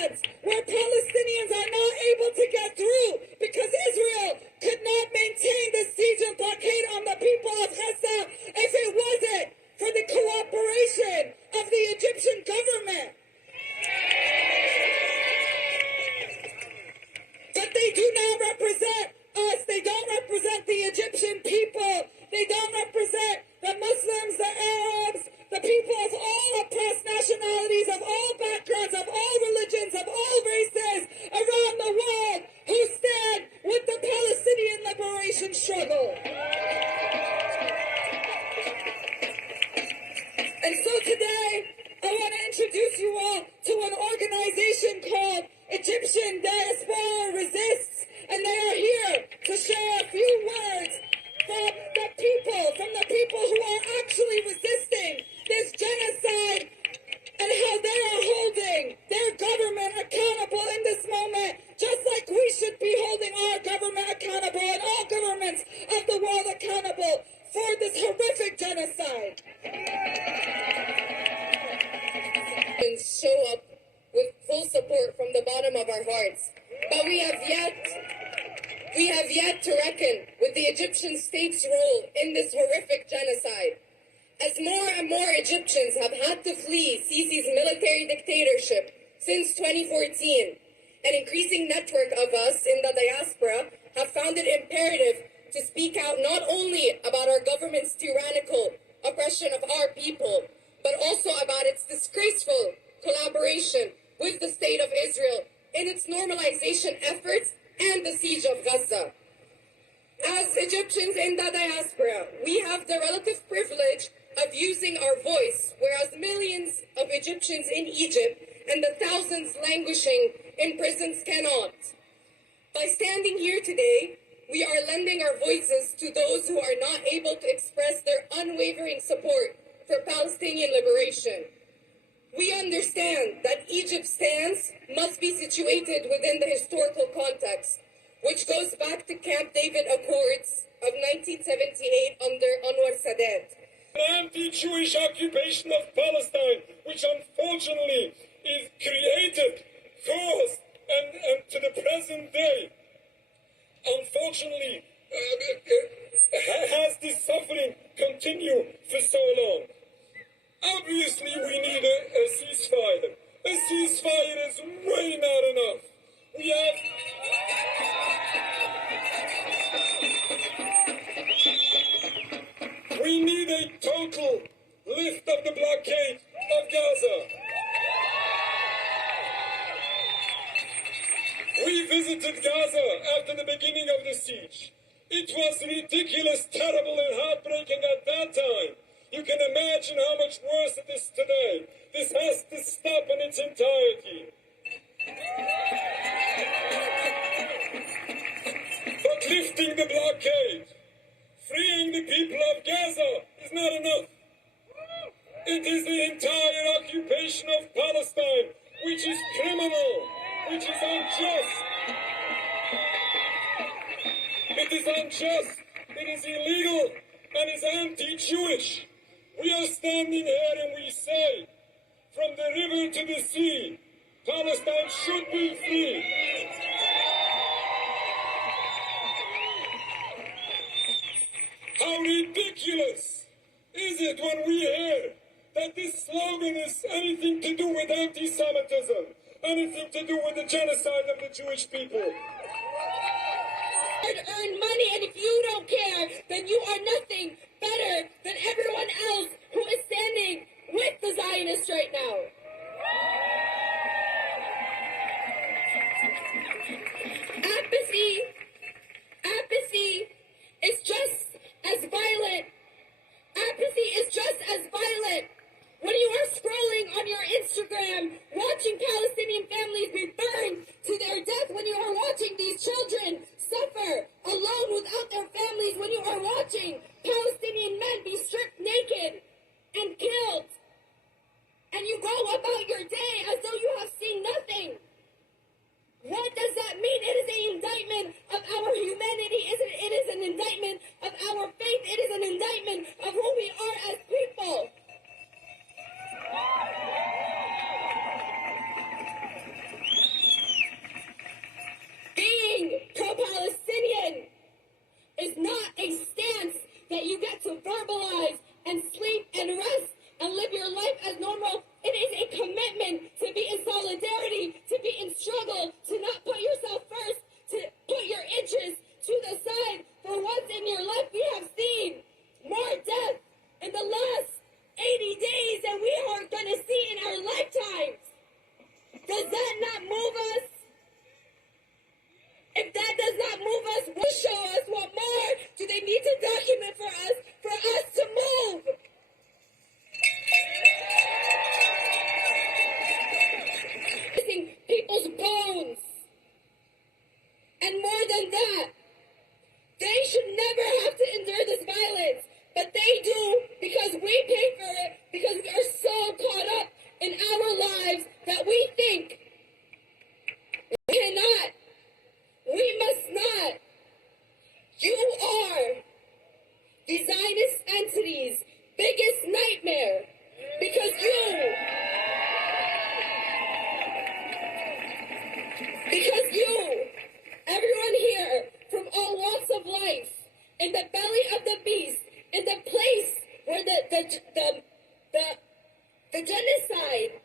pads where Palestinians are not able to get through because Israel could not maintain the siege and blockade on the people of Gaza if it wasn't for the cooperation of the Egyptian government. But they do not represent us. They don't represent the Egyptian people. They don't represent the Muslims, the Arabs, the people of all oppressed nationalities, of all backgrounds, of all religions, of all races around the world who stand with the Palestinian liberation struggle. And so today, I want to introduce you all to an organization called Egyptian Diaspora Resists, and they are here to share a few words from the people who are actually resisting this genocide and how they are holding their government accountable in this moment, just like we should be holding our government accountable and all governments of the world accountable for this horrific genocide. Show up with full support from the bottom of our hearts, but we have yet to reckon with the Egyptian state's role in this horrific genocide. As more and more Egyptians have had to flee Sisi's military dictatorship since 2014, an increasing network of us in the diaspora have found it imperative to speak out not only about our government's tyrannical oppression of our people, but also about its disgraceful collaboration with the state of Israel in its normalization efforts and the siege of Gaza. As Egyptians in the diaspora, we have the relative privilege of using our voice, whereas millions of Egyptians in Egypt and the thousands languishing in prisons cannot. By standing here today, we are lending our voices to those who are not able to express their unwavering support for Palestinian liberation. We understand that Egypt's stance must be situated within the historical context, which goes back to Camp David Accords of 1978 under Anwar Sadat. An anti-Jewish occupation of Palestine, which unfortunately is created, caused, and to the present day, unfortunately, has this suffering continued for so long. Obviously, we need a ceasefire. A ceasefire is way not enough. We need a total lift of the blockade of Gaza. We visited Gaza after the beginning of the siege. It was ridiculous, terrible, and heartbreaking at that time. You can imagine how much worse it is today. This has to stop in its entirety. But lifting the blockade, freeing the people of Gaza is not enough. It is the entire occupation of Palestine, which is criminal, which is unjust. It is unjust, it is illegal, and is anti-Jewish. We are standing here and we say, from the river to the sea, Palestine should be free. How ridiculous is it when we hear that this slogan is anything to do with anti-Semitism, anything to do with the genocide of the Jewish people? Earn money, and if you don't care, then you are nothing better than everyone else who is standing with the Zionists right now. Apathy is just as violent. Apathy is just as violent when you are scrolling on your Instagram, watching Palestinian families be burned to their death, when you are watching these children suffer alone without their families, when you are watching Palestinian men be stripped naked and killed, and you grow up Does that not move us? If that does not move us, will show us what more do they need to document for us to move? People's bones. And more than that, they should never have to endure this violence, but they do because we pay for it, because we are so caught up in our lives that we think we cannot, we must not. You are the Zionist entity's biggest nightmare because you, everyone here from all walks of life, in the belly of the beast, in the place where the genocide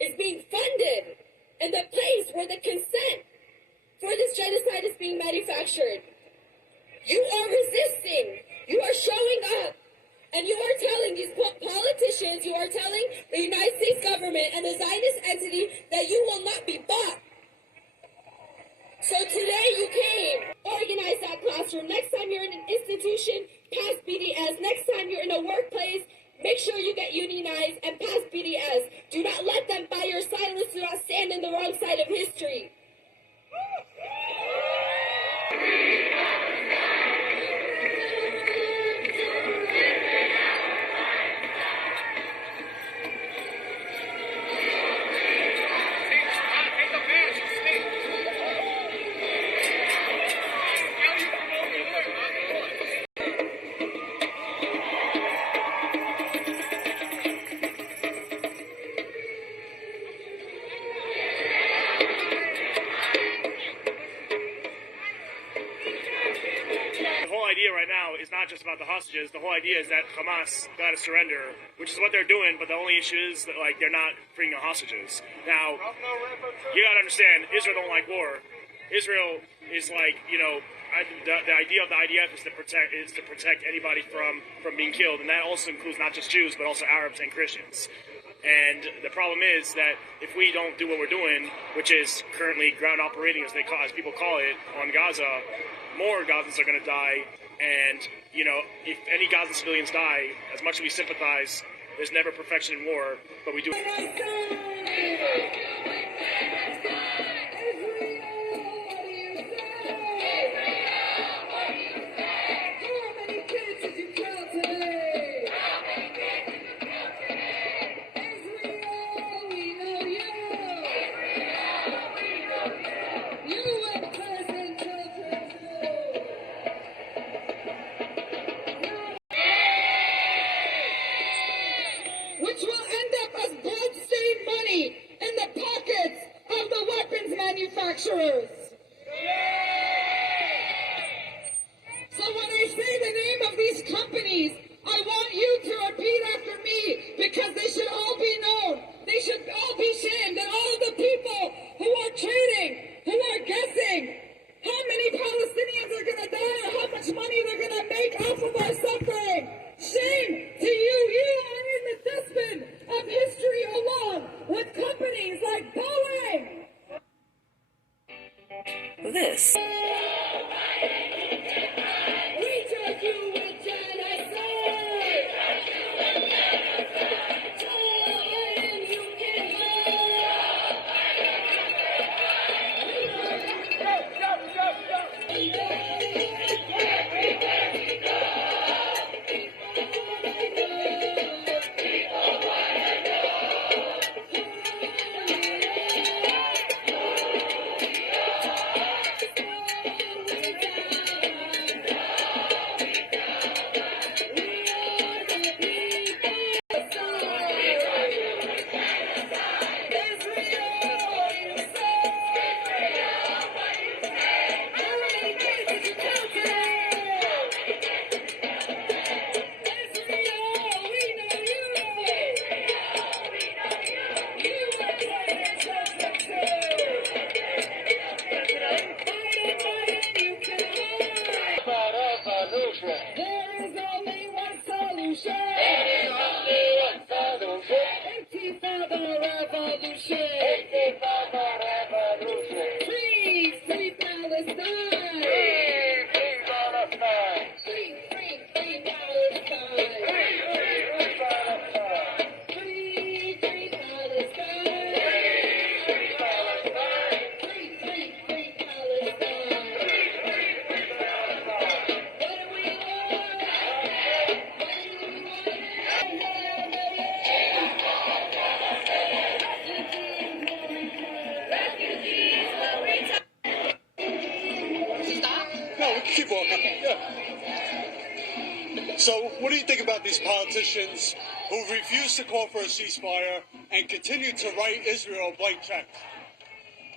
is being funded, in the place where the consent for this genocide is being manufactured. You are resisting. You are showing up. And you are telling these politicians, you are telling the United States government and the Zionist entity that you will not be bought. So today you came, organize that classroom. Next time you're in an institution, pass BDS. Next time you're in a workplace, make sure you get unionized and pass BDS. Do not let them buy your silence. Do not stand in the wrong side of history. Is not just about the hostages. The whole idea is that Hamas got to surrender, which is what they're doing, but the only issue is that, like, they're not freeing the hostages. Now, you gotta understand, Israel don't like war. Israel is like, you know, the idea of the IDF is to protect anybody from being killed, and that also includes not just Jews, but also Arabs and Christians. And the problem is that if we don't do what we're doing, which is currently ground operating, as people call it, on Gaza, more Gazans are going to die. And, you know, if any Gaza civilians die, as much as we sympathize, there's never perfection in war, but we do. Which will end up as blood-stained money in the pockets of the weapons manufacturers. So when I say the name of these companies, I want you to repeat after me, because they should all be known. They should all be shamed, and all of the people who are trading, who are guessing how many Palestinians are going to die or how much money they're going to make off of our suffering. Shame to you. You are in the dustbin of history along with companies like Boeing. This. We charge you with genocide. Soaring, you can So what do you think about these politicians who refuse to call for a ceasefire and continue to write Israel blank checks?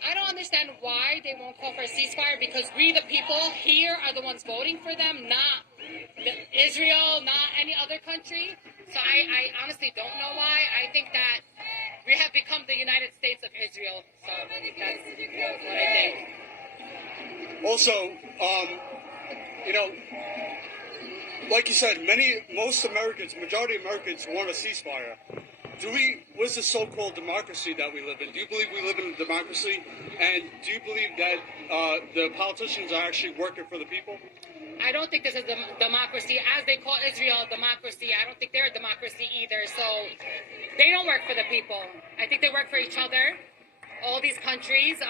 I don't understand why they won't call for a ceasefire, because we, the people here, are the ones voting for them, not Israel, not any other country. So I honestly don't know why. I think that we have become the United States of Israel. So that's what I think. Also, you know, like you said, most Americans, majority of Americans want a ceasefire. What's the so-called democracy that we live in? Do you believe we live in a democracy? And do you believe that the politicians are actually working for the people? I don't think this is a democracy. As they call Israel a democracy, I don't think they're a democracy either. So they don't work for the people. I think they work for each other. All these countries,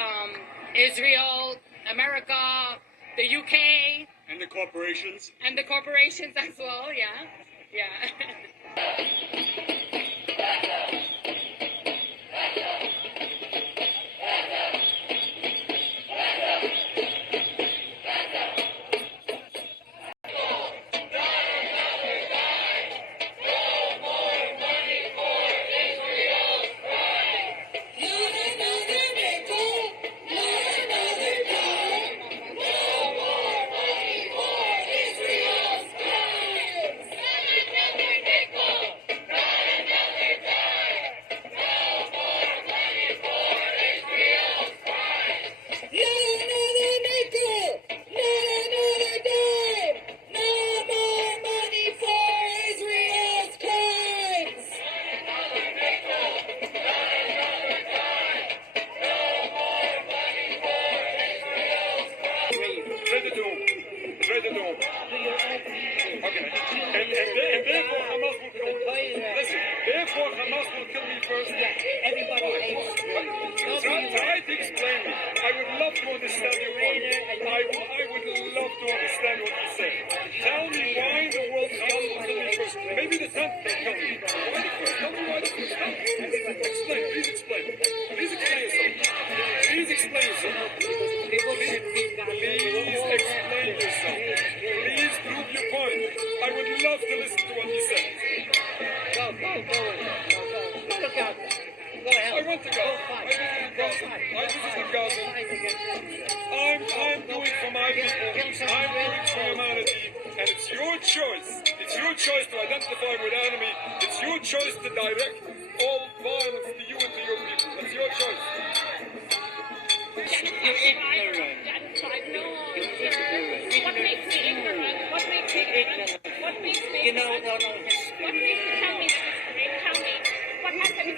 Israel, America, the UK. And the corporations. And the corporations as well, yeah.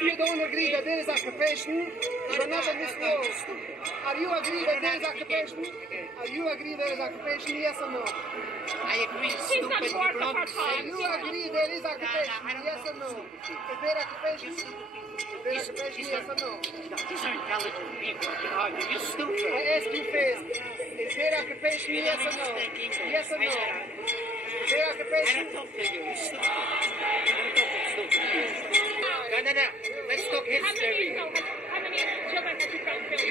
You don't agree that there is occupation, you're not in this world. Are you agree that there is occupation? Are you agree there is occupation, yes or no? I agree, stupid. You agree there is occupation, yes or no? Is there occupation? Is there occupation, yes or no? These are intelligent people. You're stupid. I ask you first, is there occupation, yes or no? Yes or no? Is there occupation? I don't talk to you. You're stupid. I don't talk to stupid. No. Let's talk history. How many children have you found killed?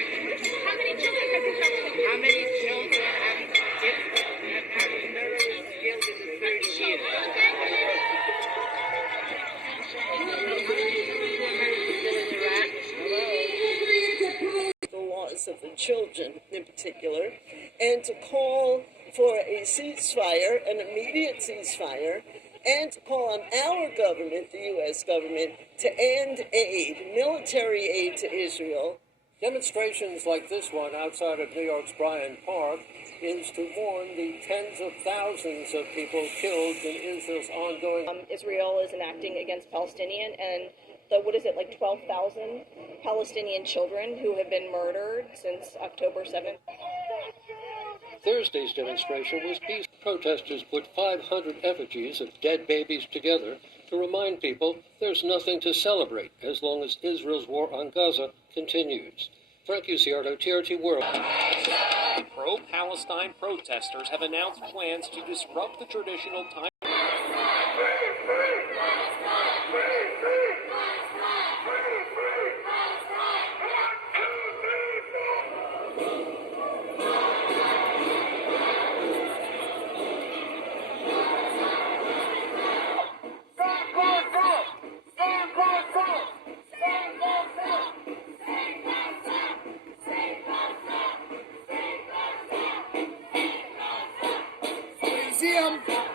How many children have you found killed? How many children have Americans killed in the 30 years? The loss of the children in particular, and to call for a ceasefire, an immediate ceasefire, and to call on our government, the U.S. government, to end aid, military aid to Israel. Demonstrations like this one outside of New York's Bryant Park is to mourn the tens of thousands of people killed in Israel's ongoing... Israel is enacting against Palestinian, and 12,000 Palestinian children who have been murdered since October 7th. Thursday's demonstration was peaceful. Protesters put 500 effigies of dead babies together to remind people there's nothing to celebrate as long as Israel's war on Gaza continues. Frank Uciardo, TRT World. Pro-Palestine protesters have announced plans to disrupt the traditional time.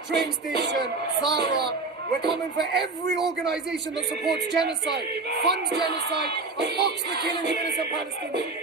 train station, Zara. We're coming for every organisation that supports genocide, funds genocide, and mocks the killing of innocent Palestinians.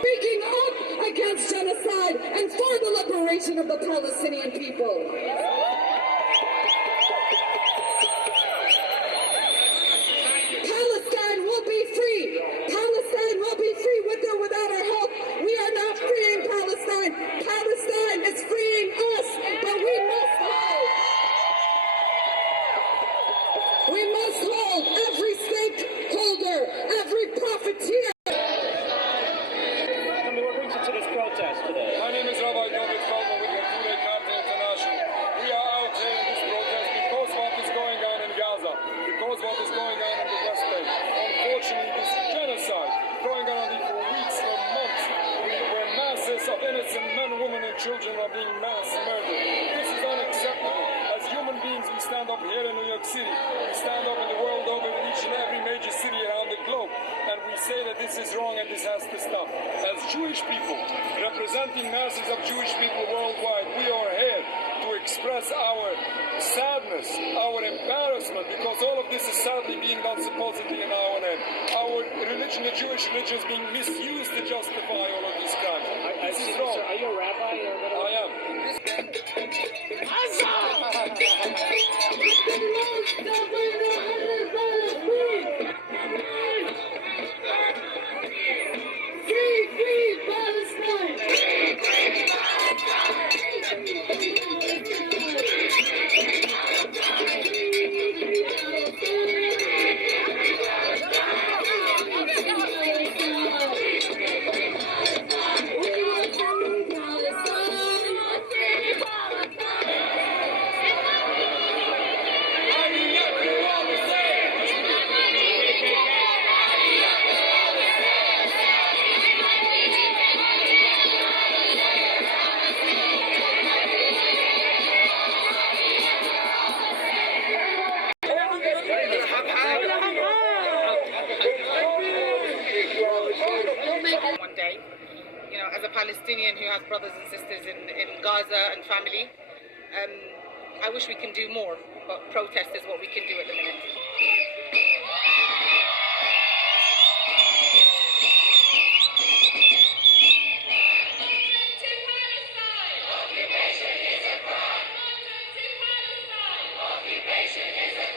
Speaking up against genocide and for the liberation of the Palestinian people. Palestine will be free. Palestine will be free with or without our help. We are not freeing Palestine. Palestine is freeing us, but we must hold. We must hold every stakeholder, every profiteer. My name is Rabbi David Feldman with 𝓟𝓻𝓸 International. We are out here in this protest because what is going on in Gaza, because what is going on in the West Bank. Unfortunately, this genocide going on for weeks or months, where masses of innocent men, women, and children are being mass murdered. This is unacceptable. As human beings, we stand up here in New York City. We stand up in the world over in each and every major city around the globe. And we say that this is wrong and this has to stop. As Jewish people, representing masses of Jewish people worldwide, we are here to express our sadness, our embarrassment, because all of this is sadly being done supposedly in our name. Our religion, the Jewish religion, is being misused to justify all of these crimes. This is wrong. Are you a rabbi? Or I am. Palestinian who has brothers and sisters in Gaza and family. I wish we can do more, but protest is what we can do at the minute. Occupation is a crime.